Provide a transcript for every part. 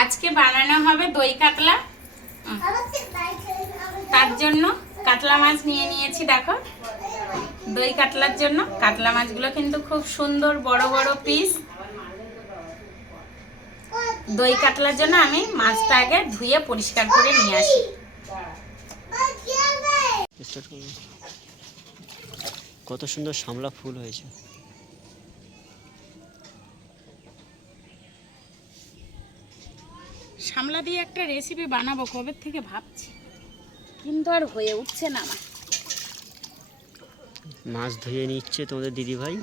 আজকে বানানো হবে দই কাতলা। তার জন্য কাতলা মাছ নিয়ে নিয়েছি। দেখো, দই কাতলার জন্য কাতলা মাছগুলো কিন্তু খুব সুন্দর বড় বড় পিস। দই কাতলার জন্য আমি মাছটা আগে ধুয়ে পরিষ্কার করে নিয়ে আসি। কত সুন্দর শামলা ফুল হয়েছে। শামলা দিয়ে একটা রেসিপি বানাবো কবে থেকে ভাবছি, কিন্তু আর হয়ে উঠছে না আমার। মাছ ধুয়ে নিচ্ছে তোমাদের দিদিভাই।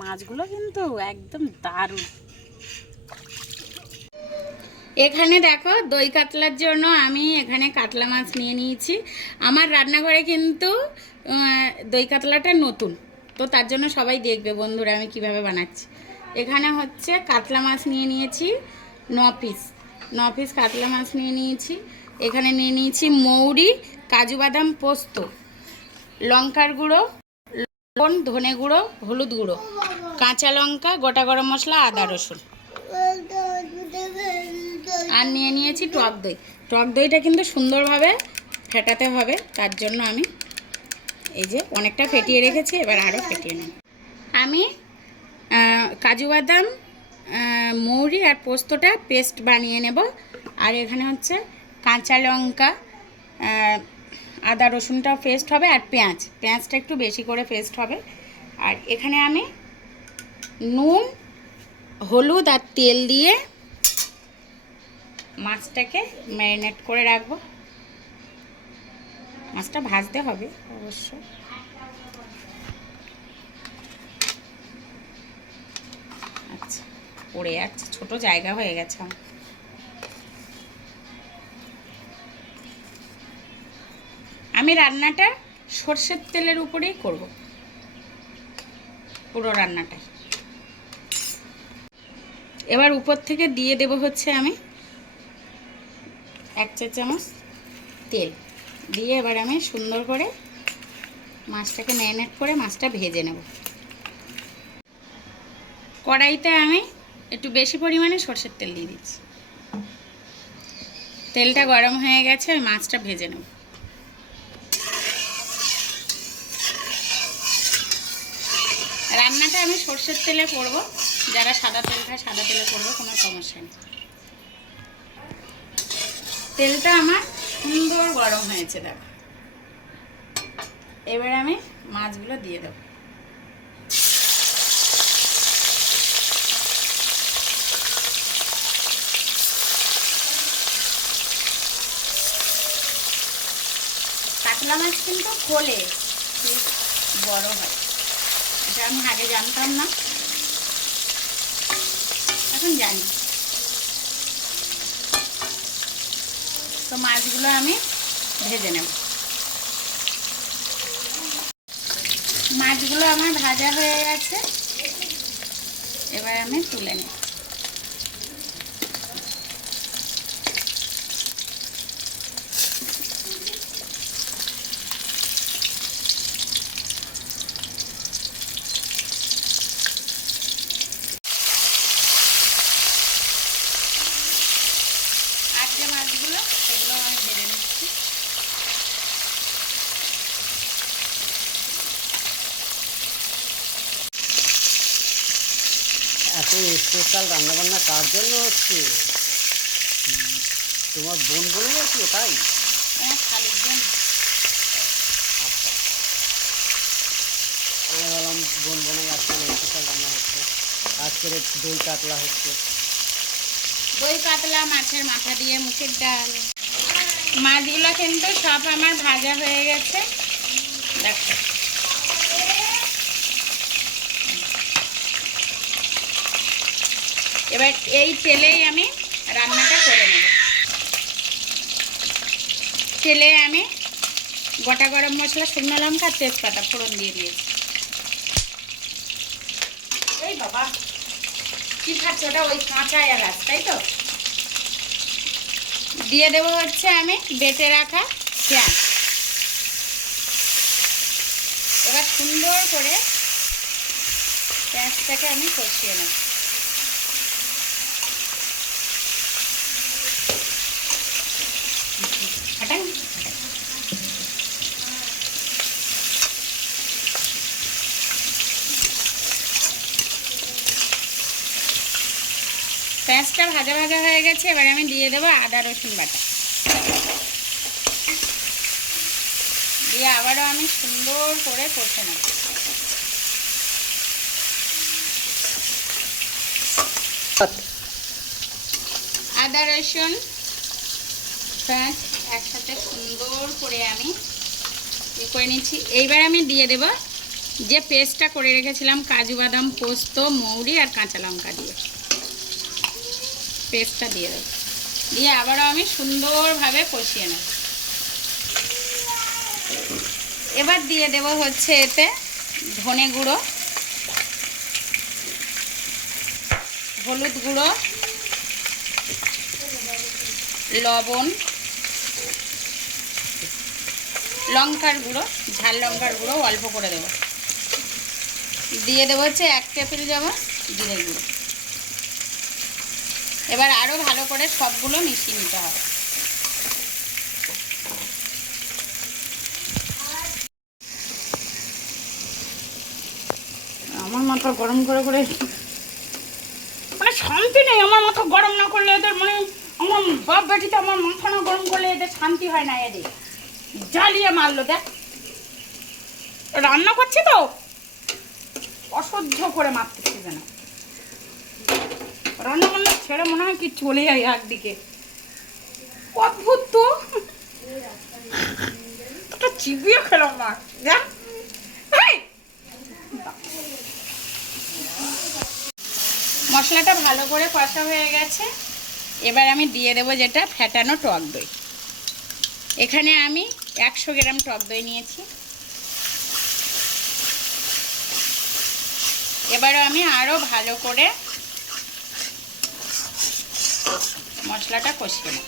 মাছগুলো কিন্তু একদম দারুণ। এখানে দেখো, দই কাতলার জন্য আমি এখানে কাতলা মাছ নিয়ে নিয়েছি। আমার রান্নাঘরে কিন্তু দই কাতলাটা নতুন, তো তার জন্য সবাই দেখবে বন্ধুরা আমি কিভাবে বানাচ্ছি। এখানে হচ্ছে কাতলা মাছ নিয়ে নিয়েছি 9 পিস কাতলা মাছ নিয়ে নিয়েছি। এখানে নিয়ে নিয়েছি মৌরি, কাজু বাদাম, পোস্ত, লঙ্কার গুঁড়ো, লবণ, ধনে গুঁড়ো, হলুদ গুঁড়ো, কাঁচা লঙ্কা, গোটা গরম মশলা, আদা রসুন। আর নিয়ে নিয়েছি টক দই। টক দইটা কিন্তু সুন্দরভাবে ফেটাতে হবে, তার জন্য আমি এই যে অনেকটা ফেটিয়ে রেখেছি, এবার আরও ফেটিয়ে নেব। আমি কাজু বাদাম, মৌরি আর পোস্তটা পেস্ট বানিয়ে নেব। আর এখানে হচ্ছে কাঁচা লঙ্কা, আদা রসুনটাও পেস্ট হবে, আর পেঁয়াজটা একটু বেশি করে পেস্ট হবে। আর এখানে আমি নুন, হলুদ আর তেল দিয়ে মাছটাকে ম্যারিনেট করে রাখবো। মাছটা ভাজতে হবে অবশ্য। আচ্ছা, পড়ে যাচ্ছে, ছোট জায়গা হয়ে গেছে আমার। আমি রান্নাটা সর্ষের তেলের উপরেই করব, পুরো রান্নাটাই। এবার উপর থেকে দিয়ে দেব হচ্ছে আমি 1 চা চামচ তেল দিয়ে, এবার আমি সুন্দর করে মাছটাকে ম্যারিনেট করে মাছটা ভেজে নেব। কড়াইতে আমি একটু বেশি পরিমাণে সর্ষের তেল দিয়ে দিচ্ছি। তেলটা গরম হয়ে গেছে, আমি মাছটা ভেজে নেব। রান্নাটা আমি সর্ষের তেলে করব, যারা সাদা তেল খায় সাদা তেলে করবো, কোনো সমস্যা নেই। তেলটা আমার সুন্দর গরম হয়েছে দেখো। এবার আমি মাছগুলো দিয়ে দেব। কাতলা মাছ কিন্তু খোলে বড় হয়, এটা আমি আগে জানতাম না, এখন জানি। তো মাছগুলো আমি ভেজে নেব। মাছগুলো আমার ভাজা হয়ে গেছে, এবার আমি তুলে নেব। আর যে মাছগুলো সেগুলো আমি ভেজে নিচ্ছি। এত স্পেশাল রান্নাবান্না কার জন্য হচ্ছে? তোমার বোন বলে গেছিল তাই? আমার শালির জন্য। আচ্ছা, আমি বললাম বোন বোনে আজকে স্পেশাল রান্না হচ্ছে, আজকের দই কাতলা হচ্ছে। দই কাতলা, মাছের মাথা দিয়ে মুখের ডাল। মাছগুলো কিন্তু সব আমার ভাজা হয়ে গেছে দেখো। এবার এই তেলেই আমি রান্নাটা করে নেব। তেলে আমি গোটা গরম মশলা, শুকনো লঙ্কা, তেজপাতা ফোড়ন দিয়ে দিয়েছি। এই বাবা, কি খাচ্ছ ওটা? ওই কাঁচা এলাচ, তাই তো? দিয়ে দেবো হচ্ছে আমি বেটে রাখা পেঁয়াজ। এবার সুন্দর করে পেঁয়াজটাকে আমি কষিয়ে নেব। পেঁয়াজটা ভাজা ভাজা হয়ে গেছে, এবার আমি দিয়ে দেবো আদা রসুন বাটা। দিয়ে আবারও আমি সুন্দর করে কষে নেব। আদা রসুন পেঁয়াজ একসাথে সুন্দর করে আমি করে নিচ্ছি। এইবার আমি দিয়ে দেব যে পেস্টটা করে রেখেছিলাম কাজু বাদাম পোস্ত মৌরি আর কাঁচা লঙ্কা দিয়ে, পেস্টটা দিয়ে দেবো। দিয়ে আবারও আমি সুন্দরভাবে কষিয়ে নেব। এবার দিয়ে দেব হচ্ছে এতে ধনে গুঁড়ো, হলুদ গুঁড়ো, লবণ, লঙ্কার গুঁড়ো, ঝাল লঙ্কার গুঁড়ো অল্প করে দেবো। দিয়ে দেবো হচ্ছে 1 টেবিল চামচ জিরে গুঁড়ো। এবার আরও ভালো করে সবগুলো মিশিয়ে নিতে হবে। আমার মাথা গরম করে করে মানে শান্তি নেই। আমার মাথা গরম না করলে এদের মানে আমার বাপ বেটিতে আমার মাথা না গরম করলে এদের শান্তি হয় না। এদের জ্বালিয়ে মারলো। দেখ রান্না করছি তো অসহ্য করে মারতেছি যেন। রান্না বান্না ছেড়ে মনে হয় কি চলে যায় একদিকে। অদ্ভুত তো চিবিয়ে খেলাম মাছ। দেখ মশলাটা ভালো করে কষা হয়ে গেছে। এবার আমি দিয়ে দেবো যেটা ফেটানো টক দই। এখানে আমি 100 গ্রাম টক দই নিয়েছি। এবারও আমি আরও ভালো করে মশলাটা কষিয়ে নেব।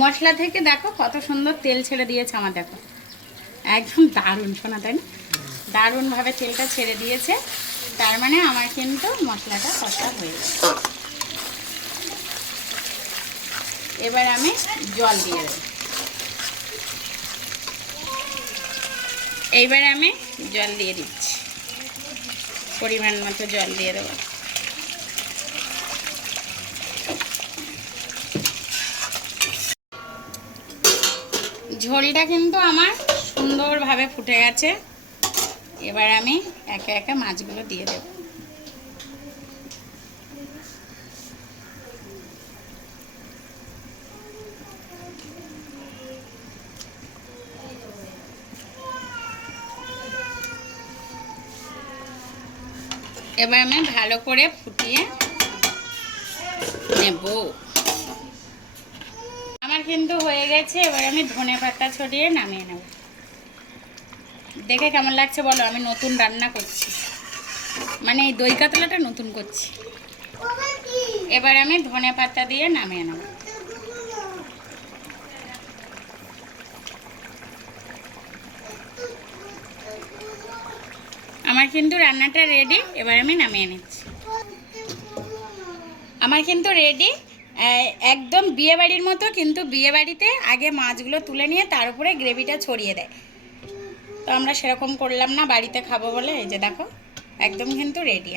মশলা থেকে দেখো কত সুন্দর তেল ছেড়ে দিয়েছে আমার। দেখো একদম দারুণ শোনা, তাই না? দারুণভাবে তেলটা ছেড়ে দিয়েছে। তার মানে আমার কিন্তু মশলাটা কষা হয়ে গেছে। এবার আমি জল দিয়ে দেব। এইবার আমি জল দিয়ে দিচ্ছি, পরিমাণ মতো জল দিয়ে দেবো। ঝোলটা কিন্তু আমার সুন্দরভাবে ফুটে গেছে। এবার আমি একে একে মাছগুলো দিয়ে দেব। এবার আমি ভালো করে ফুটিয়ে নেব। আমার কিন্তু হয়ে গেছে। এবার আমি ধনেপাতা ছড়িয়ে নামিয়ে নেব। দেখে কেমন লাগছে বলো? আমি নতুন রান্না করছি, মানে এই দই কাতলাটা নতুন করছি। এবার আমি ধনেপাতা দিয়ে নামিয়ে নেব। আমার কিন্তু রান্নাটা রেডি। এবার আমি নামিয়ে নিচ্ছি। আমার কিন্তু রেডি একদম বিয়েবাড়ির মতো। কিন্তু বিয়েবাড়িতে আগে মাছগুলো তুলে নিয়ে তার উপরে গ্রেভিটা ছড়িয়ে দেয়, তো আমরা সেরকম করলাম না, বাড়িতে খাবো বলে। এই যে দেখো একদম কিন্তু রেডি।